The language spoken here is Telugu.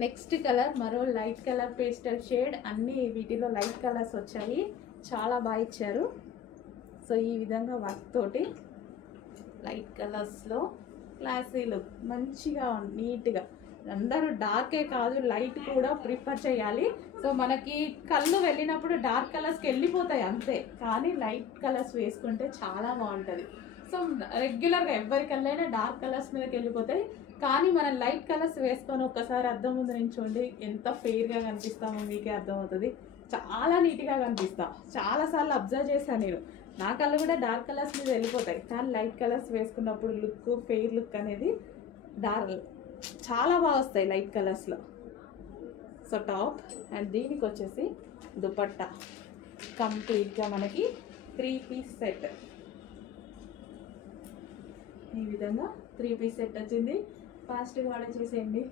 నెక్స్ట్ కలర్ మరో లైట్ కలర్ పేస్టల్ షేడ్, అన్ని వీటిలో లైట్ కలర్స్ వచ్చాయి, చాలా బాగా ఇచ్చారు. సో ఈ విధంగా వర్క్ తోటి లైట్ కలర్స్లో క్లాసీ లుక్, మంచిగా నీట్గా. అందరూ డార్కే కాదు లైట్ కూడా ప్రిఫర్ చేయాలి. సో మనకి కళ్ళు వెళ్ళినప్పుడు డార్క్ కలర్స్కి వెళ్ళిపోతాయి అంతే, కానీ లైట్ కలర్స్ వేసుకుంటే చాలా బాగుంటుంది. సో రెగ్యులర్గా ఎవరి కళ్ళైనా డార్క్ కలర్స్ మీదకి వెళ్ళిపోతాయి, కానీ మనం లైట్ కలర్స్ వేసుకొని ఒక్కసారి అద్దం ముందు నించోండి, ఎంత ఫెయిర్గా కనిపిస్తామో మీకే అర్థమవుతుంది. చాలా నీట్గా కనిపిస్తాం. చాలాసార్లు అబ్జర్వ్ చేశాను నేను, నా కళ్ళు కూడా డార్క్ కలర్స్ మీద వెళ్ళిపోతాయి, కానీ లైట్ కలర్స్ వేసుకున్నప్పుడు లుక్, ఫెయిర్ లుక్ అనేది చాలా బాగా వస్తాయి లైట్ కలర్స్లో. సో టాప్ అండ్ దీనికి వచ్చేసి దుపట్టా కంప్లీట్గా మనకి 3 పీస్ సెట్. ఈ విధంగా 3 పీస్ సెట్ వచ్చింది. ఫాస్ట్గా ఆర్డర్ చేసేయండి.